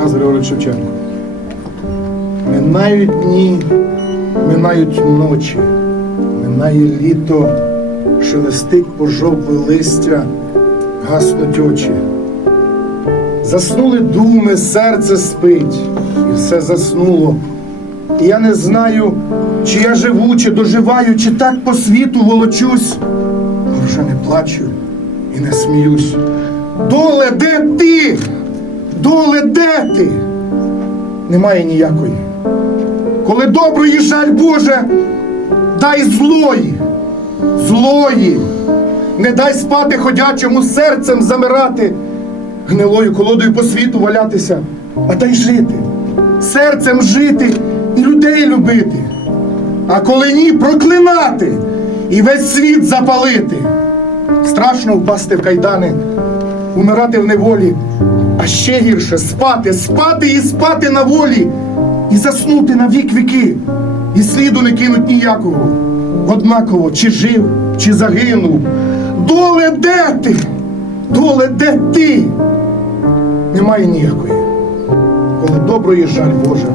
Тарас Григорович Шевченко. Минають дні, минають ночі, минає літо, шелестить пожовкле листя, гаснуть очі. Заснули думи, серце спить, і все заснуло. І я не знаю, чи я живу, чи доживаю, чи так по світу волочусь, а вже не плачу і не сміюсь. Доле, де ти? Доле, де ти? Немає ніякої. Коли доброї жаль Боже, дай злої, злої, не дай спати ходячому серцем замирати, гнилою колодою по світу валятися, а дай жити, серцем жити і людей любити. А коли ні, проклинати і весь світ запалити. Страшно впасти в кайдани, умирати в неволі, а ще гірше спати, спати і спати на волі, і заснути на вік віки, і сліду не кинуть ніякого. Однаково, чи жив, чи загинув. Доле де ти? Доле де ти? Немає ніякої. Коли доброї жаль Боже,